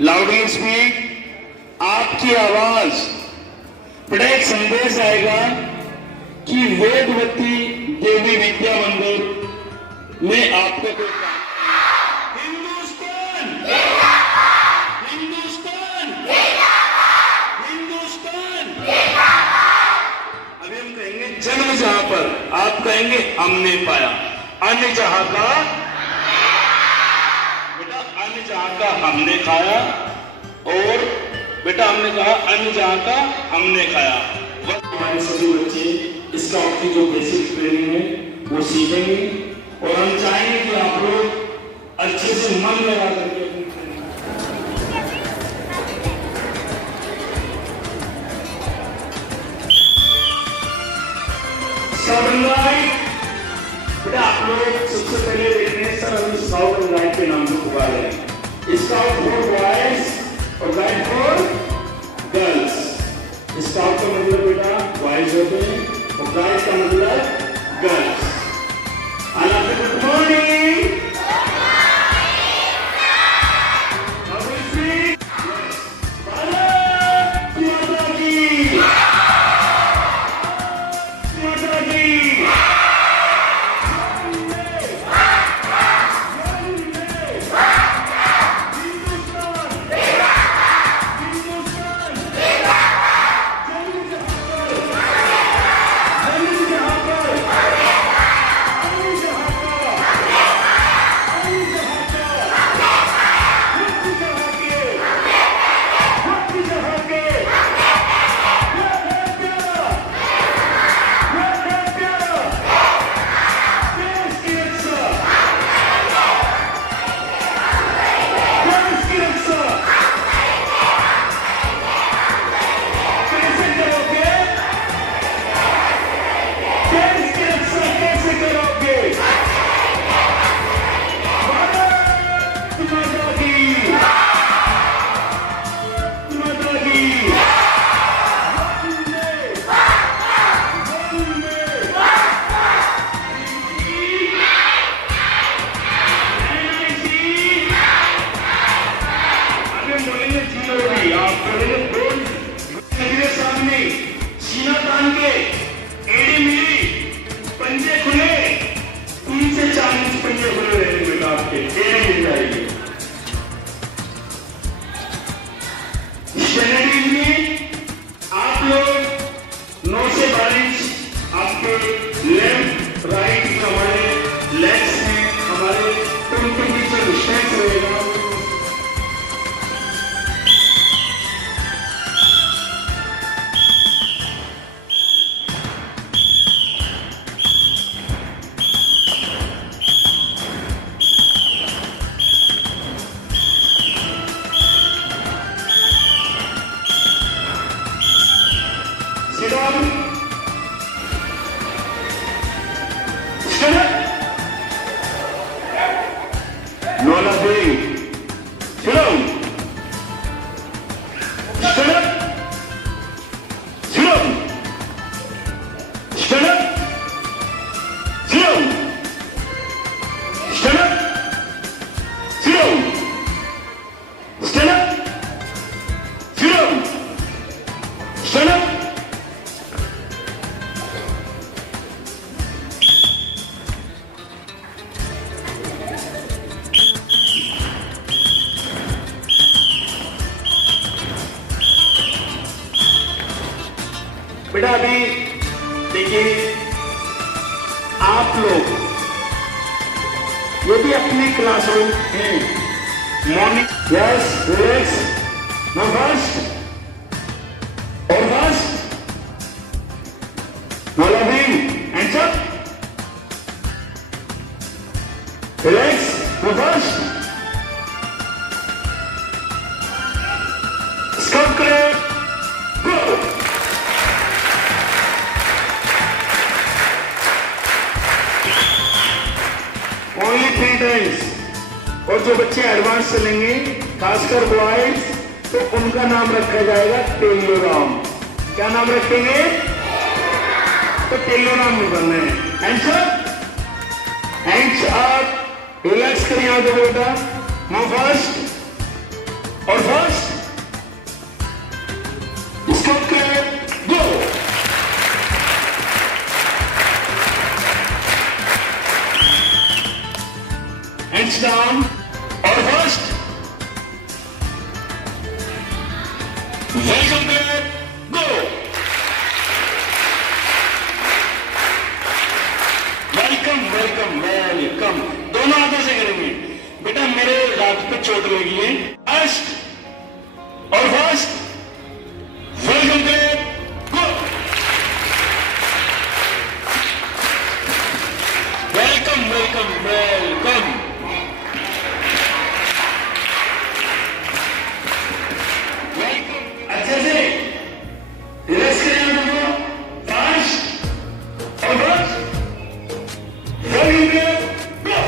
Loudly speak, आपकी आवाज बड़ा एक संदेश आएगा कि वेदवती देवी विद्या मंदिर में आपका कोई हिंदुस्तान हिंदुस्तान हिंदुस्तान। अभी हम कहेंगे जन्म जहां पर, आप कहेंगे हमने पाया। अन्य जहां का बेटा, अन्य जहां का हमने खाया, और बेटा हमने कहा अन्य जहां का हमने खाया। हमारे सभी बच्चे स्काउट की जो बेसिक ट्रेनिंग है वो सीखेंगे, और हम चाहेंगे कि आप लोग अच्छे से मन लगा करके अपनी बेटा आप लोग सबसे पहले देख रहे हैं सर, हम स्काउट एंड गाइड के नाम को पुकारे हैं। स्काउट फॉर बॉयज और गाइड फॉर गर्ल्स। स्काउट का मतलब बेटा बॉयज होते हैं और गाइड का मतलब गर्ल्स। Good morning. आप लोग 9 से 12 इंच आपके लेफ्ट राइट हमारे लेग्स हैं, हमारे तो उनके बीच में डिस्टेंस रहेगा। Sit down. Stand up. No laughing. Sit down. Stand up. Sit down. Stand up. Sit down. Stand up. Sit down. Stand up. Sit down. Stand up. बेटा अभी देखिए, आप लोग यदि अपने क्लासरूम में morning yes relax no first और first no loving and up relax no first स्कॉट करे गो। Only 3 times. और जो बच्चे एडवांस चलेंगे खासकर बॉयज, तो उनका नाम रखा जाएगा टेल्लोराम। क्या नाम रखेंगे? तो टेल्लोराम नहीं बनना है। Hands up, hands up, relax करिए बेटा। नो फर्स्ट और welcome back, go. Welcome welcome welcome. दोनों हाथों से करेंगे बेटा, मेरे लात पे चोट लगी है। फर्स्ट और first, welcome back, go. Welcome welcome welcome. अच्छे से रिलैक्स करें दोनों। फास्ट और first, welcome back, go.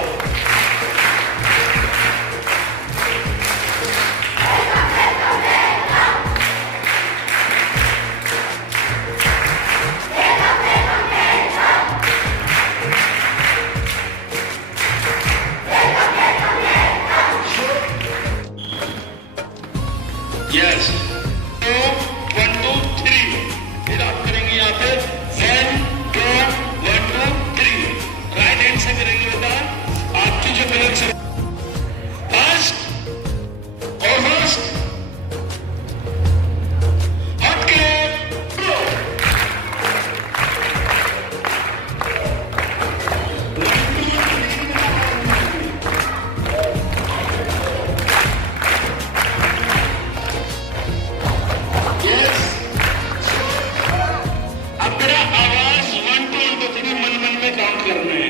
Yes. 1 2 3। फिर आप करेंगे यहाँ पे 1 2 1 2 3। राइट हैंड से करेंगे बेटा, आपकी जो गलत से। फर्स्ट और फर्स्ट, हट के गो। Yes. अब मेरा आवाज 1 2 1 2 3 मन मन में काउंट करना है।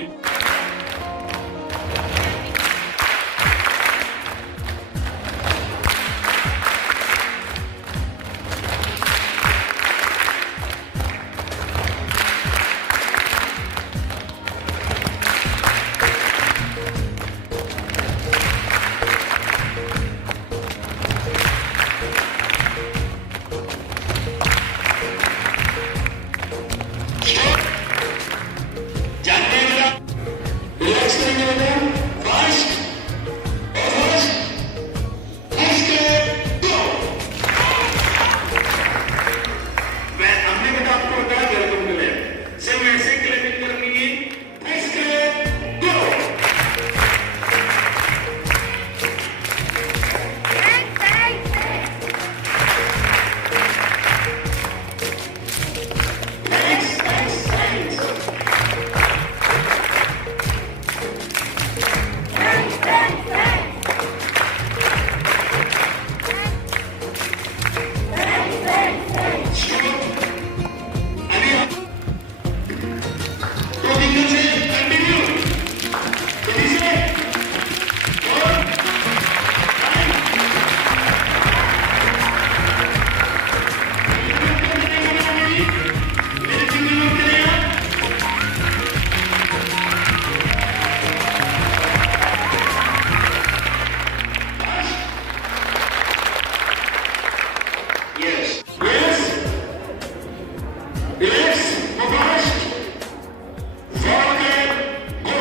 जानते हैं बेटा, रिलैक्स करेंगे बेटा। फास्ट और फर्स्ट, हंस के गो। हमने बेटा आपको बताया वेलकम के लिए सिर्फ ऐसे क्लैपिंग करनी है। हंस के गो। Thanks, thanks, thanks. अभी आप 2 फिंगर से कंटिन्यू। जल्दी से। और मेरे फिंगर नोट करें आप। Yes. Yes. Relax. Go fast. Forward. Go.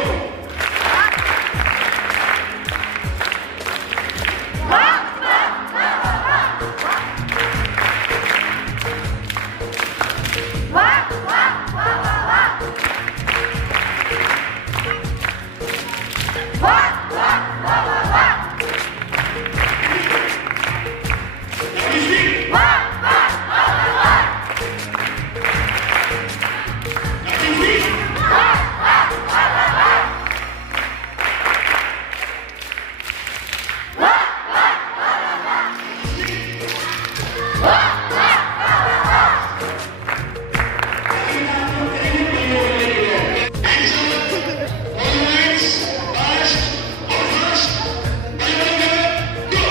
Now you speak. Now you speak. Hands up. All hands. Fast or fast. Go.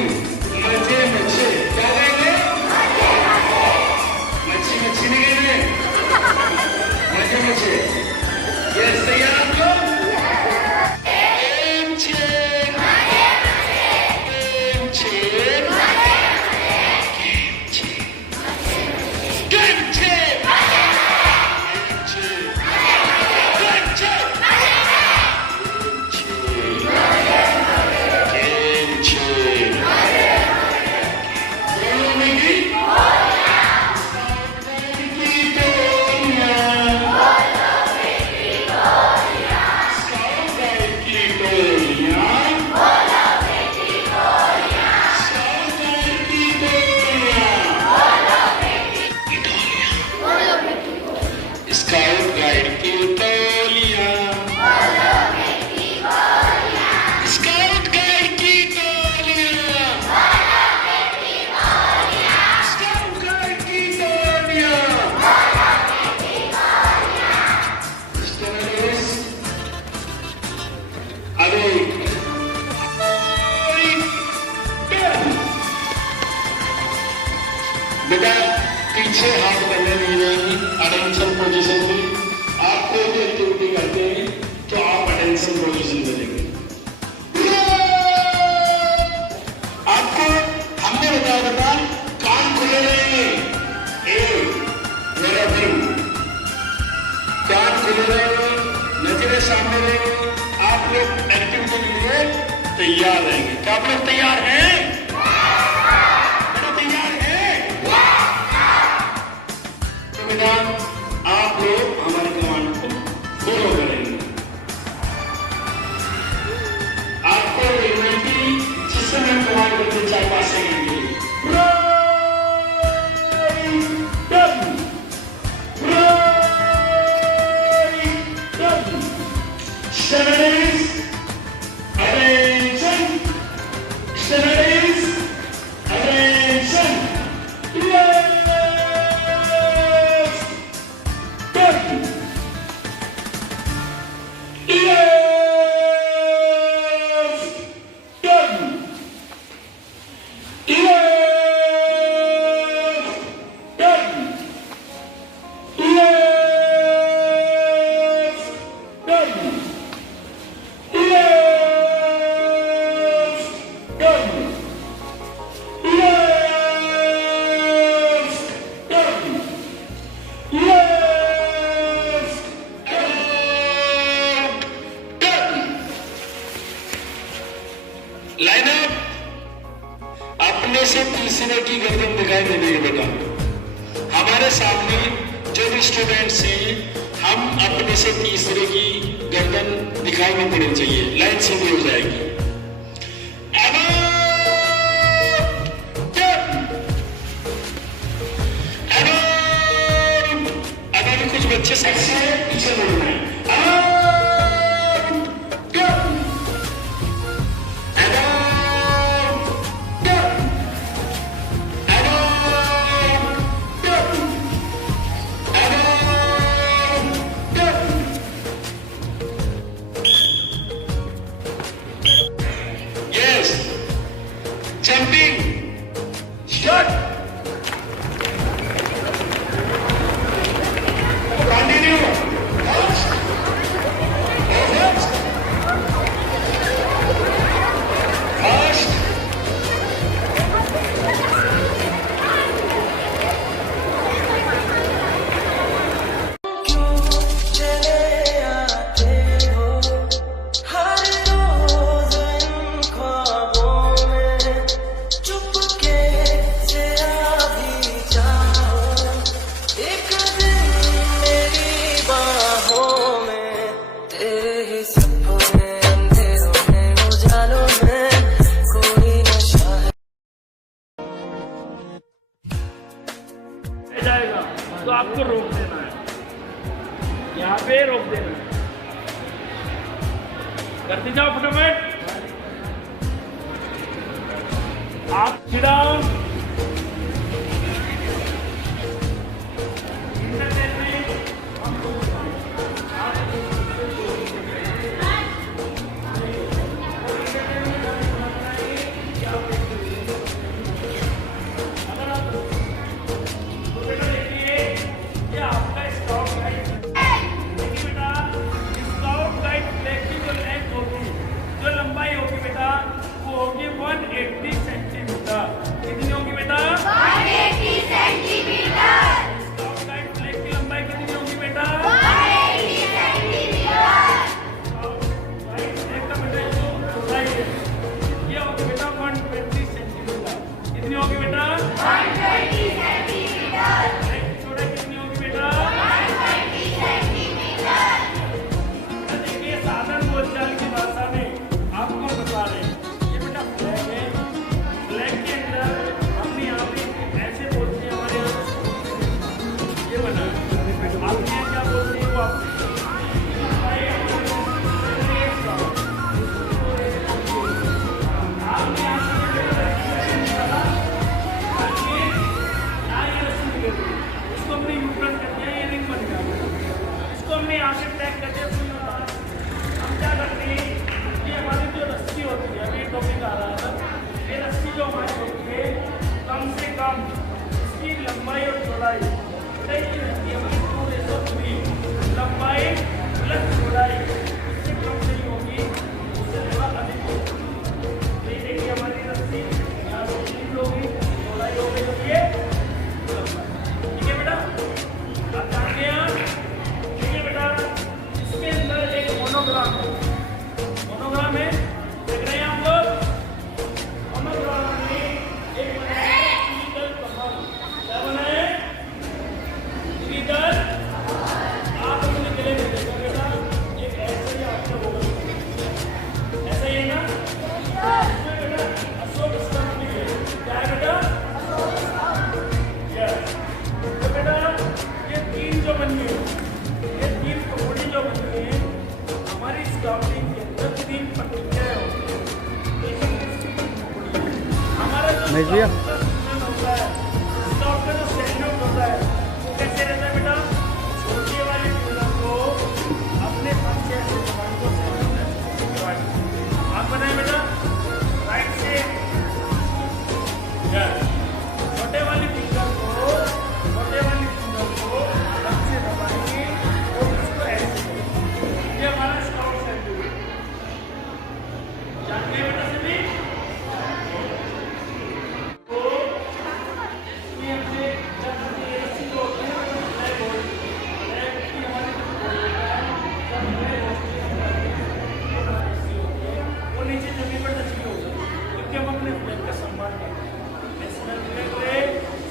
मजे मच्छे क्या कहेंगे? मच्छी मच्छी नहीं कहेंगे, मजे मच्छे। यस, तैयार आप लोग? स्काउट गाइड की टोलियां, स्काउट गाइड की टोलियां, स्काउट गाइड की टोलियां। अभी बेटा पीछे हाथ करने नहीं रहेंगी, अटेंशन पोजीशन में। आप कोई भी एक्टिविटी करते हैं तो आप अटेंशन पोजीशन में देंगे। आपको हमने बताया था कान खुले रहेंगे, मेरा व्यू, कान खुले रहेंगे, नजरें सामने रहेंगे। आप लोग एक्टिविटी के लिए तैयार रहेंगे। क्या आप लोग तैयार हैं? आप लोग हमारे कमांड को फॉलो करेंगे। आपको देखना कि जिस समय हम कमांड करते 4-5 सेकंड के लिए लाइनअप। अपने से तीसरे की गर्दन दिखाई दे रही है बेटा। हमारे सामने जो भी स्टूडेंट्स हैं, हम अपने से तीसरे की गर्दन दिखाई नहीं पड़नी चाहिए, लाइन सीधी हो जाएगी। अगर कुछ बच्चे सेक्स है पीछे मुड़ना है। Jumping, start. Continue. Fast. Fast. Fast. जाएगा तो आपको रोक देना है, यहाँ पे रोक देना है। करते जाओ फटाफट। आप डाउन। कितनी होगी बेटा? 120 सेंटीमीटर। चौड़ाई कितनी होगी बेटा? 120 सेंटीमीटर। देखिए साधारण बोलचाल की भाषा में आपको बता रहे हैं, ये बेटा फ्लैग है। फ्लैग के अंदर हमने यहाँ पे ऐसे बोलते हैं, हमारे यहाँ ये बना है। आपके यहाँ क्या बोलते हैं वो आप इसको हमने यूटर्न कर दिया, ये रिंग बन गया। इसको हमने यहाँ से टैग कर दिया। हम क्या करते हैं, ये हमारी जो रस्सी होती है, अभी टॉपिक आ रहा था, ये रस्सी जो हमारी होती है कम से कम इसकी लंबाई और चौड़ाई लंबाई प्लस चौड़ाई इससे कम नहीं होगी, उससे थोड़ा अधिक होगी। तो ये देखिए हमारी रस्सी यहाँ रोशनी होगी, चौड़ाई हो गई होती है, ठीक है बेटा। अब जानते हैं आप, देखिए बेटा इसके अंदर एक मोनोग्राम है। मोनोग्राम है, देख रहे हैं आप लोग। मोनोग्राम में एक बनाया है डिजिटल कमल। क्या बनाया है? डिजिटल। आप अपने गले में देखो बेटा, एक ऐसे ही आपने होगा, ऐसा ही है ना? इसमें बेटा अशोक स्तंभ भी है। क्या है बेटा? यस। तो बेटा ये तीन जो बनी है, ये तीन पकौड़ी जो बनी है, हमारी स्काउटिंग के अंदर तीन प्रतिक्रियाएं होती हैं। हमारा जो होता है, स्काउट का जो सैल्यूट होता है, वो कैसे रहता है बेटा? छोटे वाले फूलों को अपने पक्ष से भगवान को सैल्यूट आप बनाए बेटा राइट से। छोटे वाली फिंगर को से दबाएंगे और इसको ऐसे, ये हमारा स्काउट सैल्यूट। जानते हैं बेटा सभी? तो इसमें हमने जब हमने ये रस्सी को फ्लैग की हमारी जब फ्लैग होती है वो नीचे जमीन पर टच नहीं होता, क्योंकि हम अपने फ्लैग का सम्मान करते हैं। नेशनल फ्लैग रहे,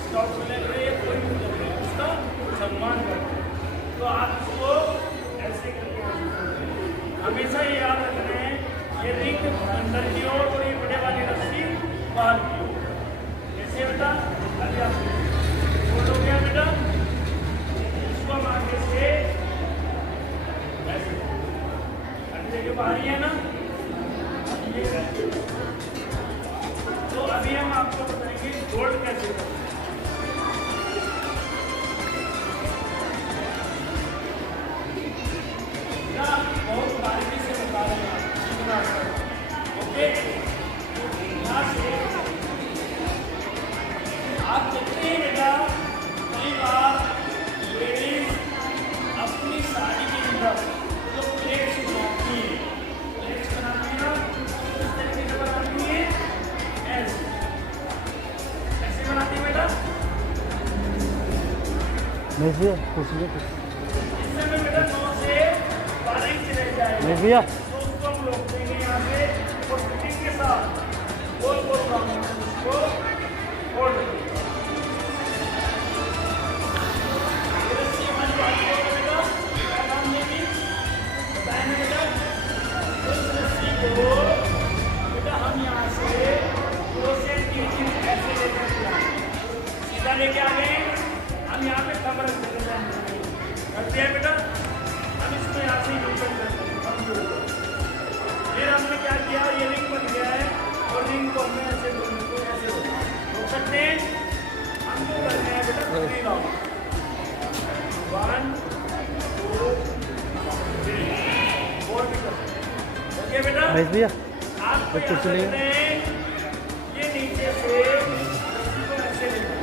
स्काउट फ्लैग रहे, कोई भी फ्लैग रहे, उसका सम्मान करते हैं। तो आप इसको ऐसे करके हमेशा ये याद रखना है, ये रिंग अंदर की ओर और ये बड़े वाली रस्सी बाहर की ओर। कैसे बेटा? अभी आप बोल हो गया बेटा, इसको हम आगे से ऐसे अंदर के बाहर ही है ना, ये करके। तो अभी हम आपको बताएंगे गोल्ड कैसे करते हैं। बहुत बारीकी से बता रहे हैं, ओके? यहाँ से आप देखते हैं बेटा, कई बार लेडीज अपनी साड़ी के अंदर जो प्लेट्स बनाती है, प्लेट्स बनाती है ना, इस तरीके से बनाती है, ऐसे बनाती है बेटा। इससे में बेटा 9 से 12 इंच रह जाएगा। भैया तो उसको हम रोक देंगे यहाँ पे और फिटिंग के साथ गोल गोल राउंड उसको फोल्ड देंगे। ये रस्सी हमारी बाकी होगा बेटा, क्या काम देगी बताएंगे बेटा। इस रस्सी को बेटा हम यहाँ से 2 से 3 इंच ऐसे लेकर के आएंगे, सीधा लेके आ गए। हम यहाँ पे कम रख देते हैं, रख दिया बेटा। हम इसको यहाँ से यूटर्न कर देंगे। फिर हमने क्या किया, ये रिंग बन गया है और रिंग को हमने ऐसे रोक सकते हैं। हमको करना है बेटा 3 राउंड, 1 2 3 4 भी कर सकते हैं, ओके बेटा? भैया आपको यहाँ करना है, ये नीचे से रस्सी को ऐसे लेकर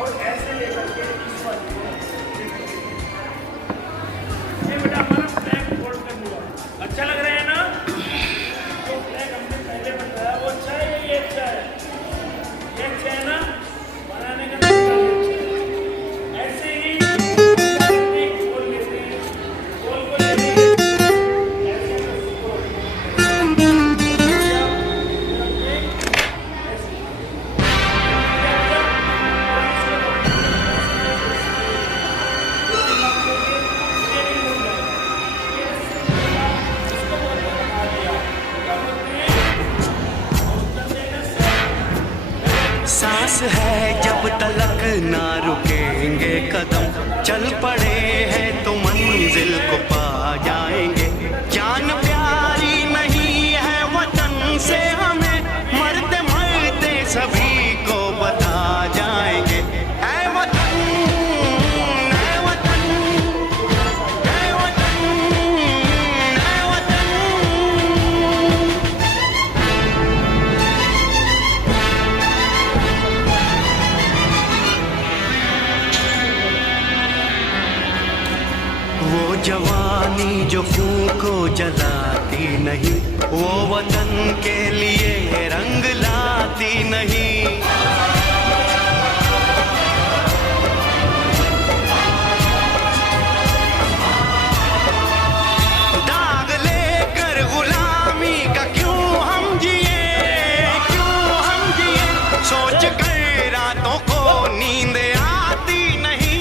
और ऐसे लेकर के इस वाली को ये बेटा हमारा फ्लैग फोल्ड कर लिया। अच्छा लग रहा है ना? तो फ्लैग हमने पहले बताया वो अच्छा है, ये अच्छा है, ये अच्छा है ना? बनाने का ऐसे ही गोल लेते हैं, गोल को लेते हैं, ऐसे सांस है जब तलक ना रुकेंगे कदम, चल पड़े हैं तो मंजिल को पा जाएंगे। जान प्यारी नहीं है वतन से हमें, मरते मरते सभी को बता जाएंगे। ऐ वतन, ऐ वतन, ऐ वतन, ऐ वतन। वो जवानी जो खून को जलाती नहीं, वो वतन के लिए रंग लाती नहीं। दाग लेकर गुलामी का क्यों हम जिए, क्यों हम जिए, सोच कर रातों को नींद आती नहीं।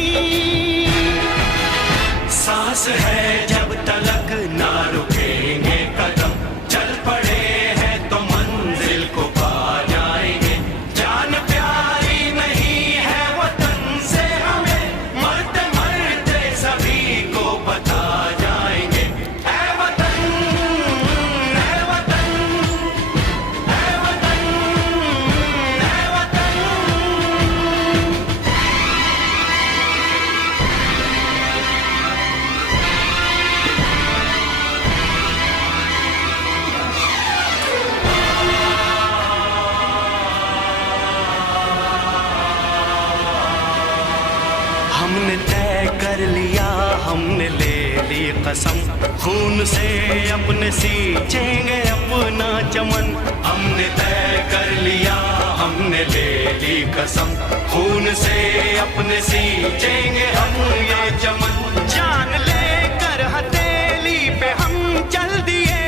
सांस है जब तलक ना रुकेंगे कदम, चल पड़े हैं तो मंजिल को पा जाएंगे। जान प्यारी नहीं है वतन से हमें, मरते मरते सभी को बता जाएंगे। ऐ वतन, ऐ वतन, ऐ वतन, ऐ वतन। हमने तय कर लिया, हमने ले ली कसम, खून से अपने सींचेंगे अपना चमन। हमने तय कर लिया, हमने ले ली कसम, खून से अपने सींचेंगे हम ये चमन। जान लेकर हथेली पे हम चल दिए,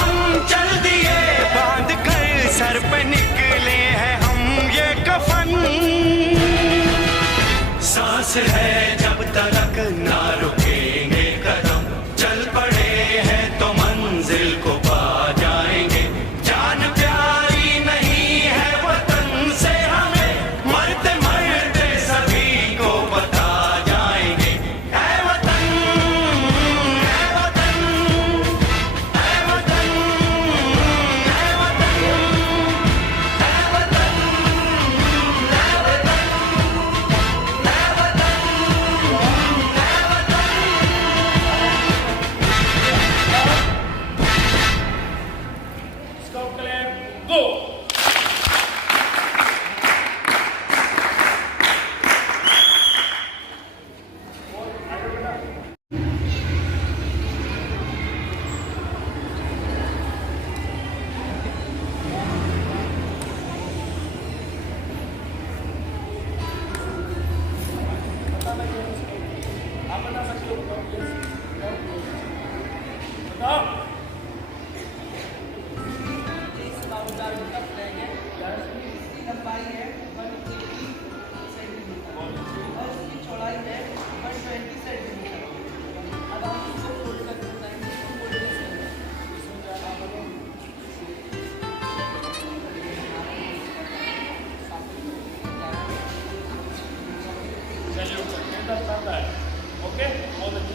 हम चल दिए, बांध कर सर पे निकले हैं हम ये कफन। सांस है जब तलक ना रुकेंगे कदम, चल पड़े हैं तो मंजिल को पा जाएंगे। जान प्यारी नहीं है वतन से हमें, मरते मरते सभी को बता जाएंगे। ऐ वतन, ऐ वतन, ऐ वतन, ऐ वतन, ऐ वतन, ऐ वतन। Scout clan, go! बताओ। लंबाई है 180 सेंटीमीटर और इसकी चौड़ाई है 120 सेंटीमीटर। अब आप इसको फोल्ड करके बताएंगे तो फोल्ड कैसे होगा। इसमें क्या आप चलिए ऊपर है। ओके, बहुत अच्छी।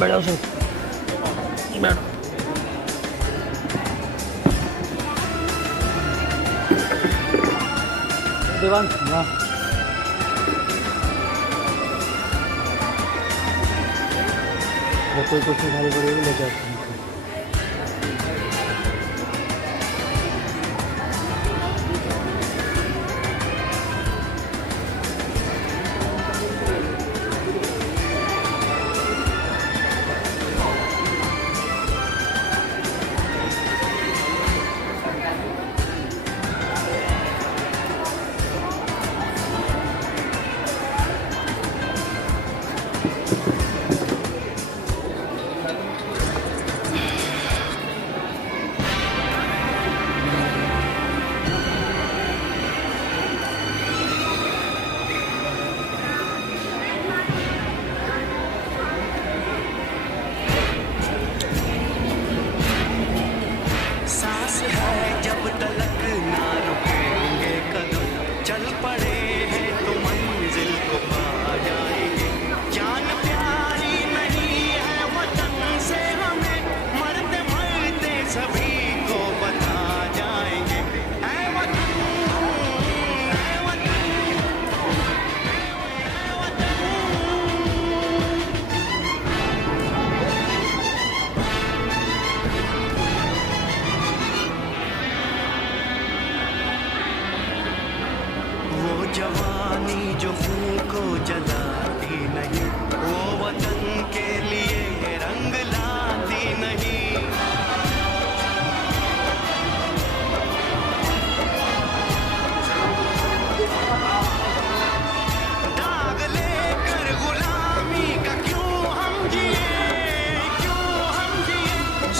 बैठो सर, बैठो। देवान वाह, कोई कुछ खाली पड़ेगी ले जाते हैं। सांस है जब तलक ना रुकेंगे कदम, चल पड़े हैं तो मंजिल को पा जाएंगे। जान प्यारी नहीं है वतन से हमें, मरते मरते सभी को बता जाएंगे। ऐ वतन, ऐ वतन, ऐ वतन। वो जवानी जो खून को जलाती नहीं, वो वतन के लिए रंग लाती नहीं। दाग लेकर गुलामी का क्यों हम जिए,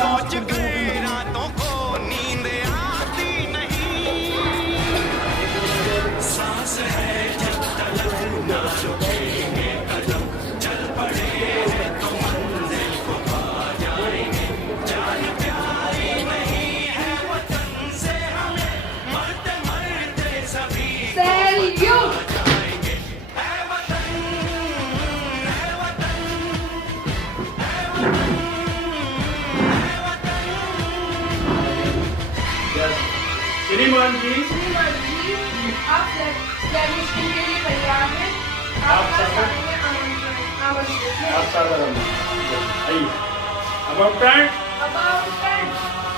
सोच गए रातों को नींद आती नहीं। सांस है जब तलक ना रुकेंगे कदम, चल पड़े हैं तो मंजिल को पा जाएंगे। जान प्यारी नहीं है वतन से हमें, मरते मरते सभी को Salute! जाएंगे। ऐ वतन, ऐ वतन, ऐ वतन, ऐ वतन। श्रीमान जी, श्रीमान जी, आप फ्लैमिशन के लिए तैयार हैं? आप आपका सब- सामने आमंत्रित है। आप साधारण आइए। About that, About that,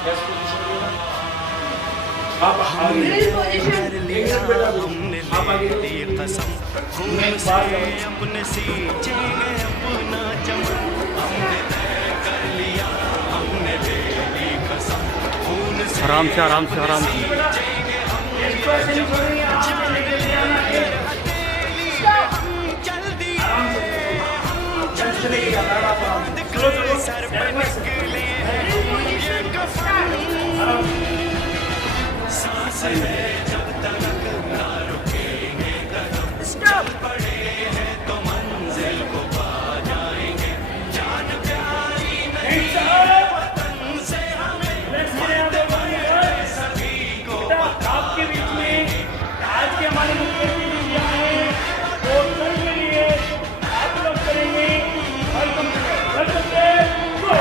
yes, position में। आप आगे drill position. कर लिया हमने ले ली कसम, खून से अपने सींचेंगे अपना चमन। हमने तय कर लिया, हमने ले ली कसम, खून से आराम से, आराम से, आराम से। सींचेंगे हम ये हथेली हम चल दिए, हम चल दिए। बांध कर सर पे निकले हैं ये कफन। सांस है जब तलक ना रुकेंगे कदम, चल पड़े हैं तो मंजिल को पा जाएंगे। जान प्यारी नहीं है वतन से हमें, मरते मरते सभी को बता आपके बीच में आज के हमारे मुख्यमंत्री जी यहाँ हैं, तो उनके लिए आप लोग करेंगे वेलकम गो।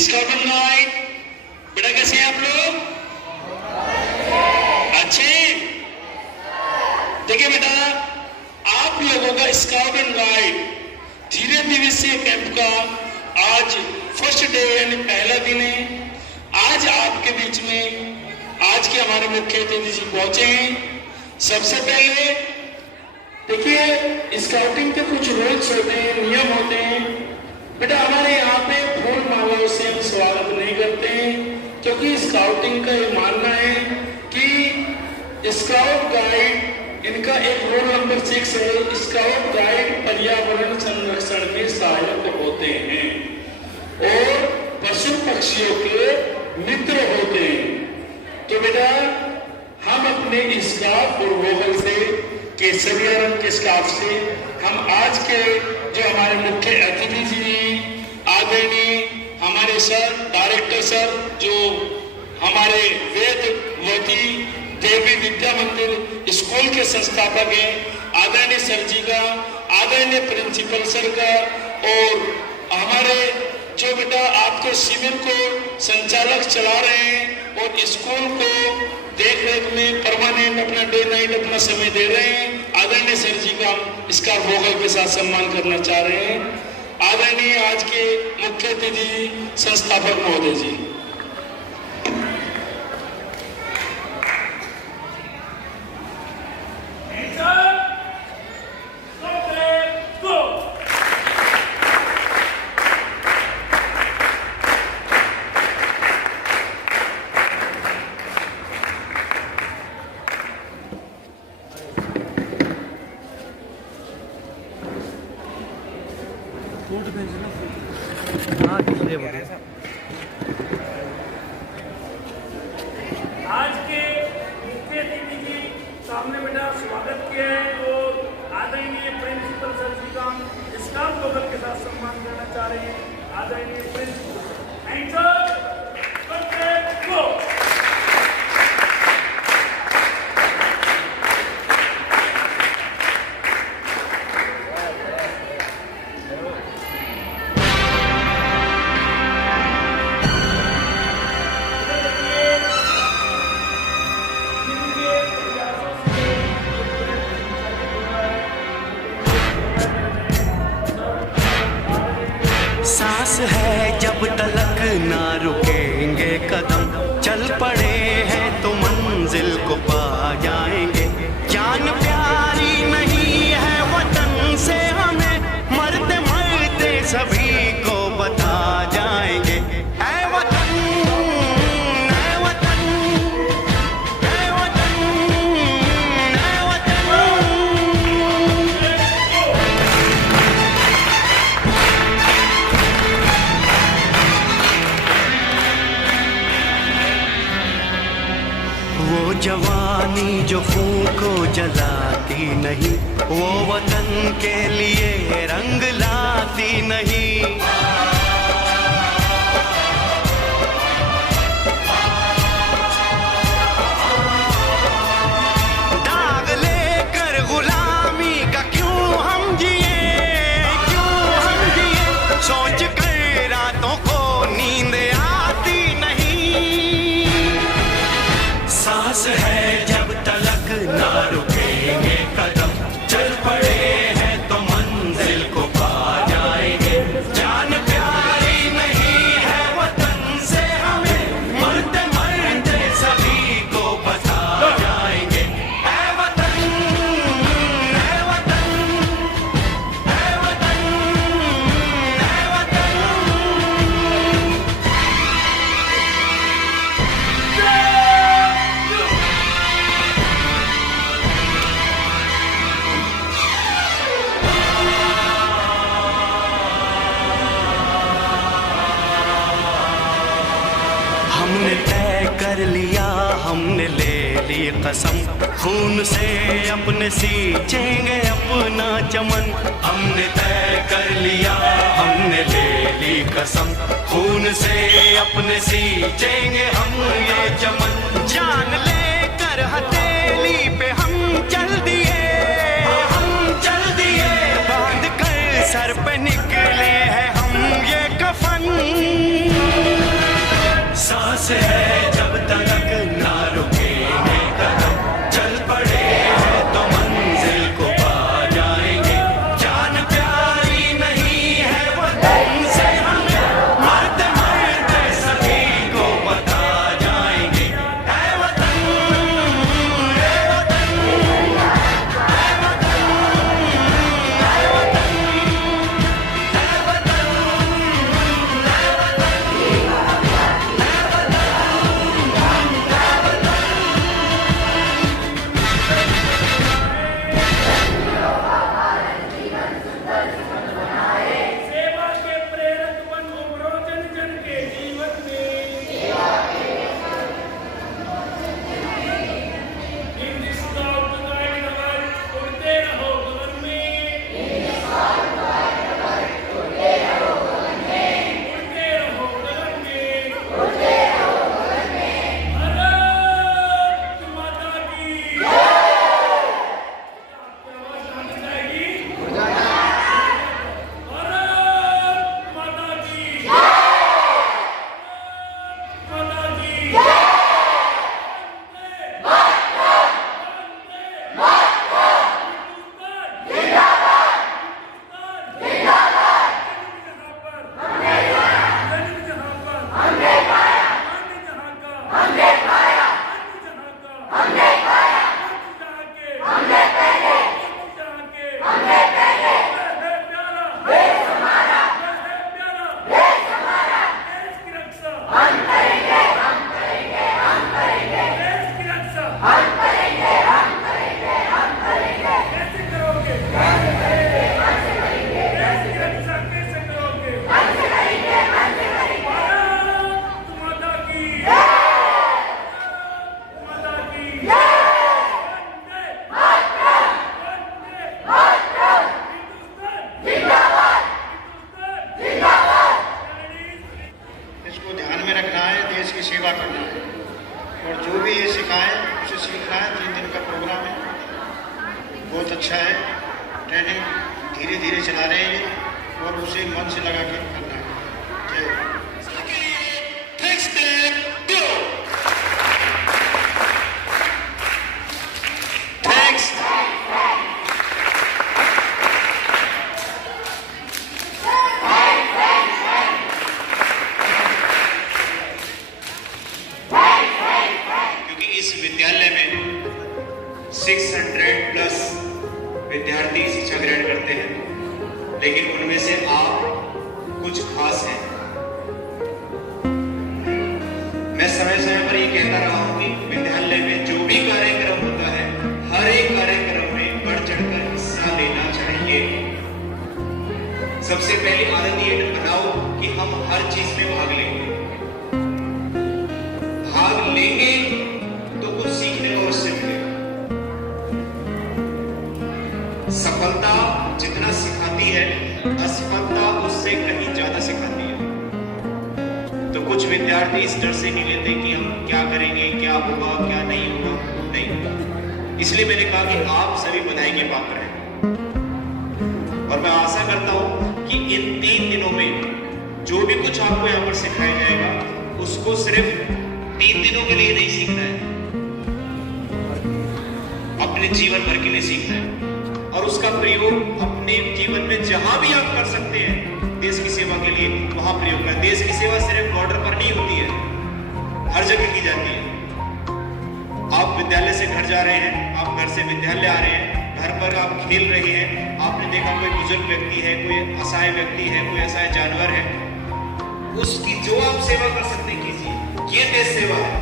स्काउट गाइड, बेटा कैसे हैं आप लोग? अच्छे। देखिए बेटा, आप लोगों का स्काउट एंड गाइड 3 दिवसीय कैंप का आज फर्स्ट डे यानी पहला दिन है। आज आपके बीच में आज के हमारे मुख्य अतिथि जी पहुंचे हैं। सबसे पहले देखिए, स्काउटिंग के कुछ रूल्स होते हैं, नियम होते हैं। बेटा हमारे यहाँ पे फूल मालाओं से हम स्वागत नहीं करते हैं, क्योंकि स्काउटिंग का ये मानना है कि स्काउट गाइड इनका एक रूल नंबर 6 है, स्काउट गाइड पर्यावरण संरक्षण में सहायक होते हैं और पशु पक्षियों के मित्र होते हैं। तो बेटा हम अपने अपने स्टाफ और वोकल से केसरिया रंग के स्टाफ से हम आज के जो हमारे मुख्य अतिथि जी आदरणीय हमारे सर डायरेक्टर सर जो हमारे वेदवती देवी विद्या मंदिर स्कूल के संस्थापक हैं, आदरणीय सर जी का, आदरणीय प्रिंसिपल सर का, और हमारे जो बेटा आपके शिविर को संचालक चला रहे हैं और स्कूल को देख रेख में परमानेंट अपना डे नाइट अपना समय दे रहे हैं, आदरणीय सर जी का इसका वोकल के साथ सम्मान करना चाह रहे हैं। आदरणीय आज के मुख्य अतिथि संस्थापक महोदय जी। आज के मुख्य अतिथि जी सामने बेटा स्वागत किया है और आदरणीय प्रिंसिपल सर जी का स्टाफ वोकल के साथ सम्मान करना चाह रहे हैं। आदरणीय प्रिंसिपल एंड सर गो। सांस है जब तलक ना रुकेंगे कदम, चल पड़े हैं तो मंजिल को पा जाएंगे। जान प्यारी नहीं है वतन से हमें, मरते मरते सभी को बता जाएंगे। ऐ वतन, ऐ वतन, ऐ वतन, ऐ वतन। वो जवानी जो खून को जलाती नहीं, वो वतन के लिए रंग लाती नहीं। दाग लेकर गुलामी का क्यों हम जिए, क्यों हम जिए, सोच कर रातों को नींद आती नहीं। सांस है जब तलक ना रुकेंगे कदम, चल पड़े हैं तो मंजिल को पा जाएंगे। जान प्यारी नहीं है वतन से हमें, मरते मरते सभी को बता जाएंगे। ऐ वतन, ऐ वतन, ऐ वतन, ऐ वतन। हमने तय कर लिया, हमने ले ली कसम, खून से अपने सींचेंगे अपना चमन। हमने तय कर लिया, हमने ले ली कसम, खून से अपने सींचेंगे हम ये चमन। जान लेकर हथेली पे हम चल दिए, हम चल दिए, बांध कर सर पे निकले हैं हम ये कफन। सांस है जब तलक ना रुकेंगे कदम, चल पड़े हैं तो मंजिल को पा जाएंगे। जान प्यारी नहीं है वतन से हमें, मरते मरते सभी को बता जाएंगे। ऐ वतन, 3 दिन का प्रोग्राम है, बहुत अच्छा है। ट्रेनिंग धीरे धीरे चला रहे हैं और उसे मन से लगा के करना है। जय विद्यालय में 600+ विद्यार्थी शिक्षा ग्रहण करते हैं, लेकिन उनमें से आप कुछ खास हैं। मैं समय समय पर ये कहता रहा हूं कि विद्यालय में जो भी कार्यक्रम होता है, हर एक कार्यक्रम में बढ़ चढ़कर हिस्सा लेना चाहिए। सबसे पहली आदत ये बनाओ कि हम हर चीज में भाग लेंगे। भाग लेंगे तो कुछ सीखने को अवश्य मिलेगा। सफलता जितना सिखाती है, असफलता उससे कहीं ज्यादा सिखाती है। तो कुछ विद्यार्थी इस डर से नहीं लेते कि हम क्या करेंगे, क्या होगा, क्या नहीं होगा। नहीं, इसलिए मैंने कहा कि आप सभी बधाई के पात्र हैं और मैं आशा करता हूं कि इन 3 दिनों में जो भी कुछ आपको यहां पर सिखाया जाएगा, उसको सिर्फ 3 दिनों के लिए नहीं सीखना है, अपने जीवन भर के लिए सीखना है और उसका प्रयोग अपने जीवन में जहां भी आप कर सकते हैं देश की सेवा के लिए, वहां प्रयोग करें। देश की सेवा सिर्फ बॉर्डर पर नहीं होती है, हर जगह की जाती है। आप विद्यालय से घर जा रहे हैं, आप घर से विद्यालय आ रहे हैं, घर पर आप खेल रहे हैं, आपने देखा कोई बुजुर्ग व्यक्ति है, कोई असहाय व्यक्ति है, कोई असहाय जानवर है, उसकी जो आप सेवा कर सकते हैं कीजिए। ये देश सेवा है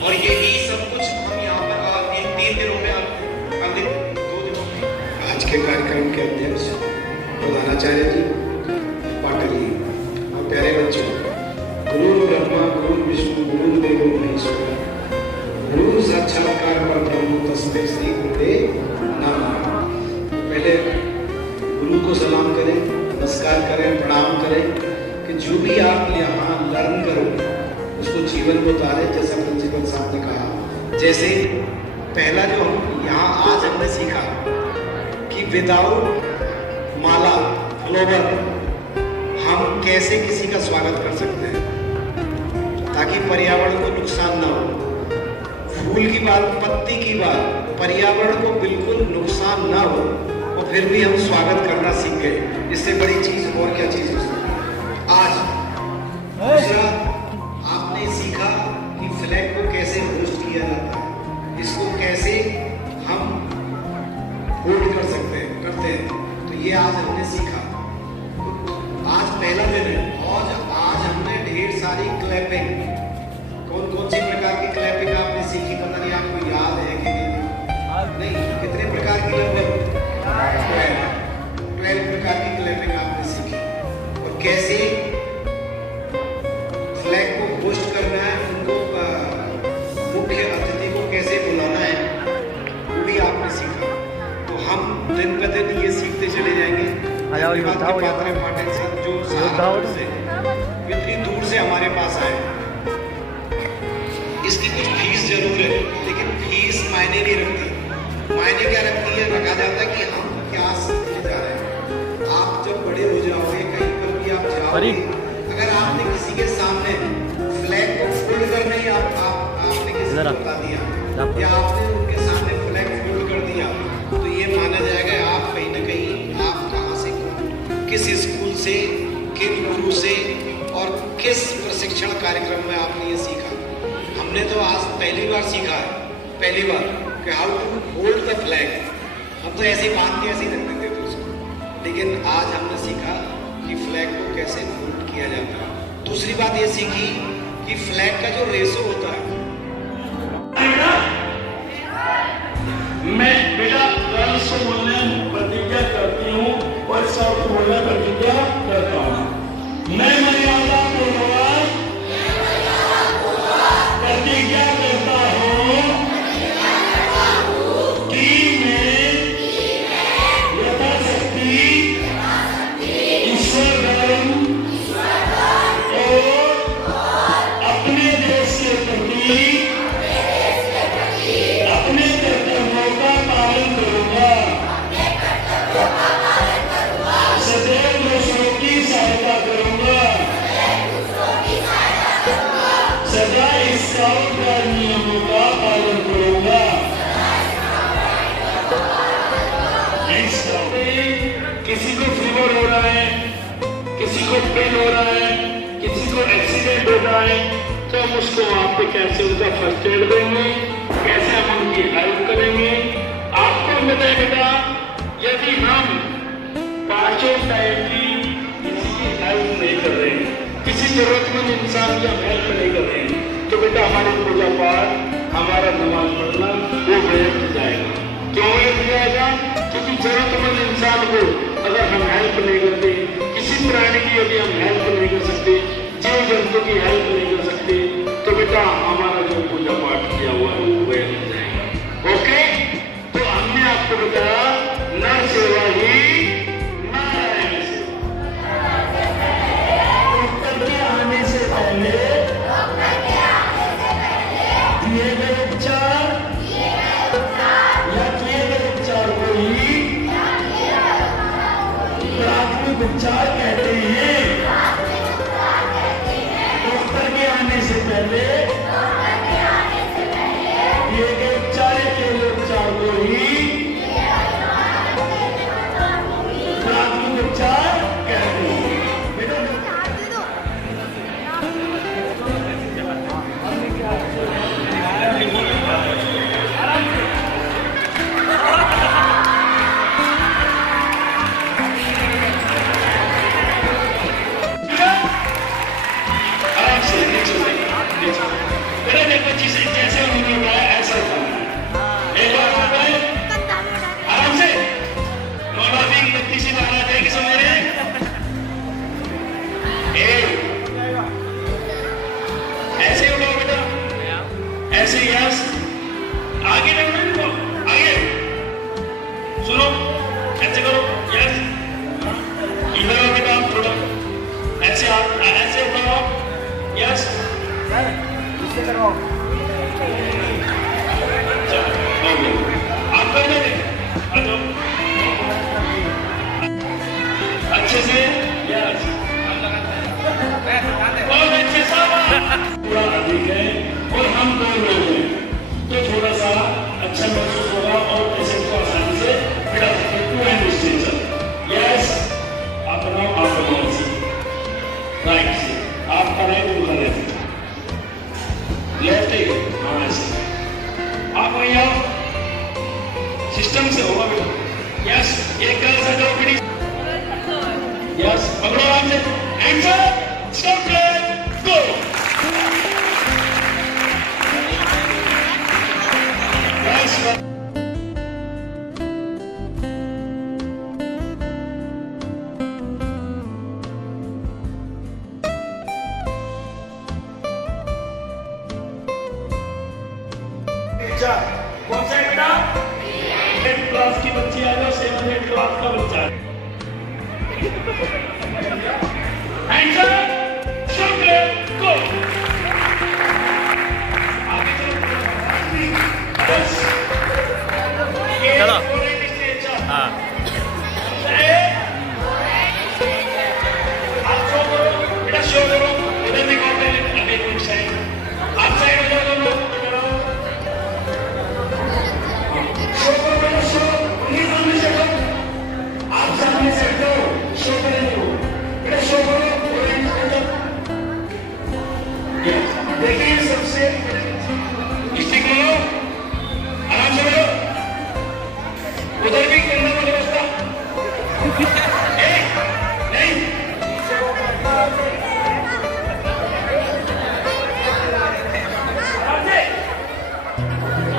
और यही सब कुछ हम यहाँ पर इन 3 दिनों में, अगले 2 दिनों में। आज के कार्यक्रम के अध्यक्ष प्रधानाचार्य जी, पाटिल जी और प्यारे बच्चों, गुरु ब्रह्मा गुरु विष्णु गुरु देवो महेश्वर, गुरु साक्षात्कार परब्रह्म तस्मै श्री गुरुदेव नमः। पहले गुरु को सलाम करें, नमस्कार करें, प्रणाम करें कि जो भी आप यहाँ लर्न करो उसको जीवन में उतारे। जैसा प्रिंसिपल साहब ने कहा, जैसे पहला जो हम यहाँ आज हमने सीखा कि विदाउट माला फ्लावर हम कैसे किसी का स्वागत कर सकते हैं ताकि पर्यावरण को नुकसान ना हो। फूल की बात, पत्ती की बात, पर्यावरण को बिल्कुल नुकसान ना हो और फिर भी हम स्वागत करना सीख गए। इससे बड़ी चीज और क्या चीज हो सकती है। आज दूसरा आपने सीखा कि फ्लैग को कैसे होस्ट किया जाता है, इसको कैसे हम होल्ड कर सकते हैं, करते हैं। तो ये आज हमने सीखा। आज पहला दिन है और आज हमने ढेर सारी क्लैपिंग, कौन कौन सी प्रकार की क्लैपिंग आपने सीखी, पता नहीं आपको याद है कि नहीं? कितने प्रकार की? लगभग 12 प्रकार की क्लैपिंग आपने सीखी और कैसे फ्लैग को होस्ट करना है, उनको मुख्य अतिथि को कैसे बुलाना है, वो भी आपने सीखा। तो हम दिन ब दिन ये सीखते चले जाएंगे। पाटिल सर जो सहारनपुर से इतनी दूर से हमारे पास आए, इसकी कुछ फीस जरूर है, लेकिन फीस मायने नहीं रखती। मायने क्या रखती है? रखा जाता है कि हम क्या सीखने जा रहे हैं। आप जब बड़े हो जाओगे, कहीं पर भी आप जाओगे, अगर आपने किसी के सामने फ्लैग को फोल्ड करने ही आपने किसी को बता दिया या आपने उनके सामने फ्लैग फोल्ड कर दिया, तो ये माना जाएगा आप कहीं ना कहीं, आप कहाँ से, किस स्कूल से, किन गुरु से और किस प्रशिक्षण कार्यक्रम में आपने ये सीखा। हमने तो आज पहली बार सीखा है, पहली बार कि how to hold the flag. हम तो ऐसे बांध के ऐसे ही रख देते थे उसको, लेकिन आज हमने सीखा कि फ्लैग को कैसे होल्ड किया जाता है। दूसरी बात ये सीखी कि फ्लैग का जो रेशो होता है, मैं बेटा गर्ल्स को बोलने प्रतिज्ञा करती हूँ और सब बोलने प्रतिज्ञा करता हूँ। मैं मर्यादा पूर्वक प्रतिज्ञा करता हूँ कि मैं यथाशक्ति ईश्वर धर्म और अपने देश के पे कैसे उनका फर्स्ट एड देंगे, कैसे हम उनकी हेल्प करेंगे। आपको पता है बेटा, यदि हम पांचों टाइम की किसी की हेल्प नहीं कर रहे हैं, किसी जरूरतमंद इंसान की हम हेल्प नहीं कर रहे हैं, तो बेटा हमारी पूजा पाठ, हमारा नमाज पढ़ना वो व्यर्थ जाएगा। क्यों व्यर्थ जाएगा? क्योंकि जरूरतमंद इंसान को अगर हम हेल्प नहीं करते, किसी प्राणी की यदि हम हेल्प नहीं कर सकते, जीव जंतु की हेल्प नहीं कर सकते, तो बेटा हमारा जो पूजा पाठ किया हुआ है वो व्यर्थ जाएगा। ओके, तो हमने आपको बताया न सेवा ही नारायण सेवा। डॉक्टर के आने से पहले दिए गए उपचार या किए गए उपचार को ही प्राथमिक उपचार कहते हैं। डॉक्टर के आने से पहले दिए गए उपचार के लिए उपचार को ही प्राथमिक उपचार कहते हैं। देखो जैसे उन्होंने बताया ऐसा एक बार आराम से मौलावी की बत्ती से बाहर आ जाएगी, समझ रहे हैं? ऐसे उठाओ बेटा, ऐसे यस, आगे देखो, आगे सुनो, ऐसे करो, यस, इधर आओ बेटा थोड़ा, ऐसे ऐसे उठाओ, यस, आप पहले अच्छे से यस, बहुत अच्छे से थोड़ा अधिक है और हम दो लोग हैं तो थोड़ा सा अच्छा महसूस होगा और पेशेंट को आसानी से बिठा सकते। टू हैंड स्ट्रेचर, यस, आप बनाओ, आप बनाओ से राइट से, आप कराए तो खड़े लेफ्ट है, हाँ ऐसे आप वहीं आओ, सिस्टम से होगा बेटा। यस, एक कर सकते हो फिनिश, यस, पकड़ो आराम से, आंसर स्टॉप गो। यस, कौन सा है बेटा? 8th क्लास की बच्ची आ जाओ, 7th क्लास का बच्चा है। आंसर शॉर्ट गो। आगे चलो, हाँ, आप शो करो बेटा, शो करो, इधर देखो, अभी कुछ साइड, आप साइड हो जाओ दोनों, आप सामने से हटो, शो करेंगे, बेटा शो करो, देखिए सबसे स्टिक लो, आराम से लो, उधर भी करना वाला रास्ता, नहीं,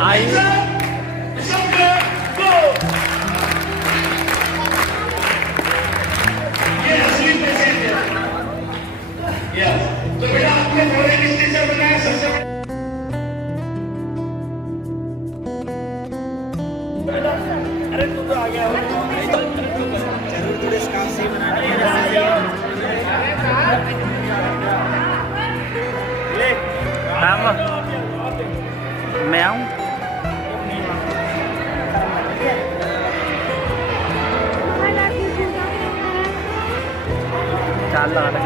आइए तो बेटा आपने थोड़े स्टेशन बनाया सबसे अरे तू तो आ गया हो, जरूर थोड़े स्काफ से बनाने मैं आऊँ। चाल लगा रहे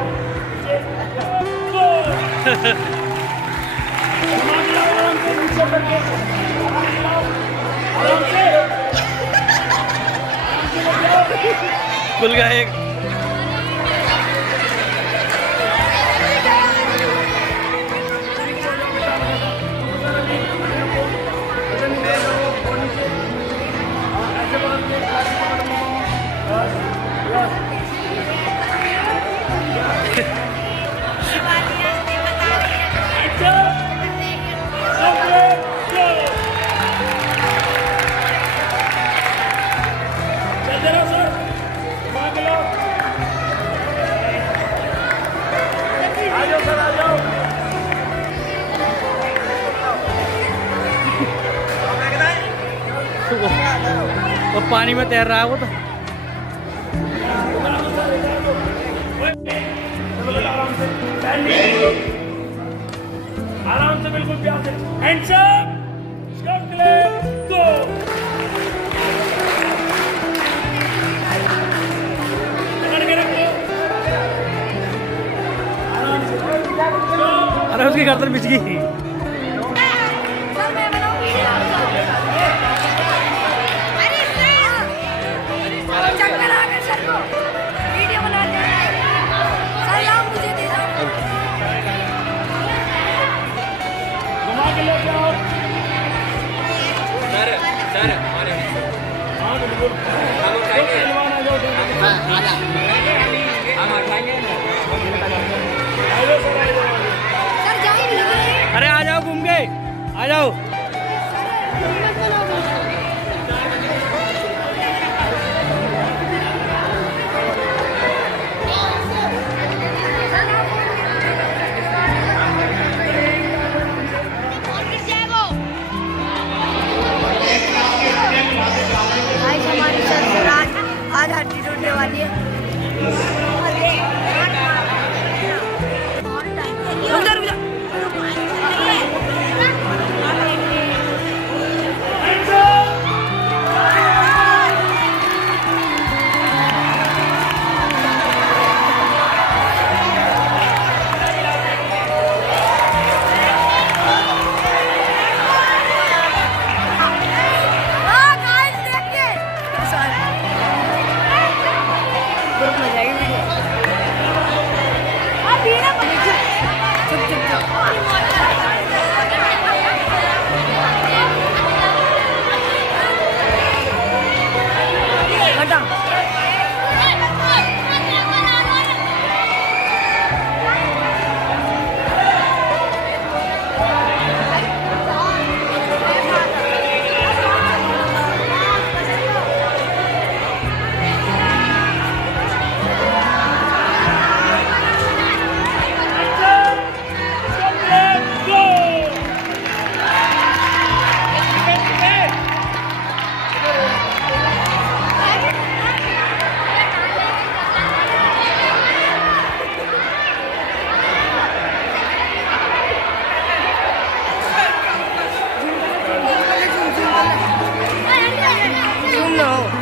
खुल गया एक। वो पानी में तैर रहा है वो तो। आराम से बिल्कुल प्यार से हैंड्स अप स्टॉप क्लिप गो पकड़ के रखो आराम से अरे उसकी गर्दन बिछ गई। चक्कर आ गए सर को वीडियो बना दे सलाम मुझे दे दो घुमा के ले जाओ सर हमारे हाँ बिल्कुल हम उठाएंगे पहलवान आ जाओ हम उठाएंगे आ जाओ सर आ जाओ सर जाएंगे अरे आ जाओ घूम के आ जाओ। आज हमारी सरफराज आज हड्डी टूटने वाली है रुक जा हाँ गाइस देखिए ग्रुप में जाएगी वीडियो हाँ बीना चुप चुप चुप हटा Zoom now.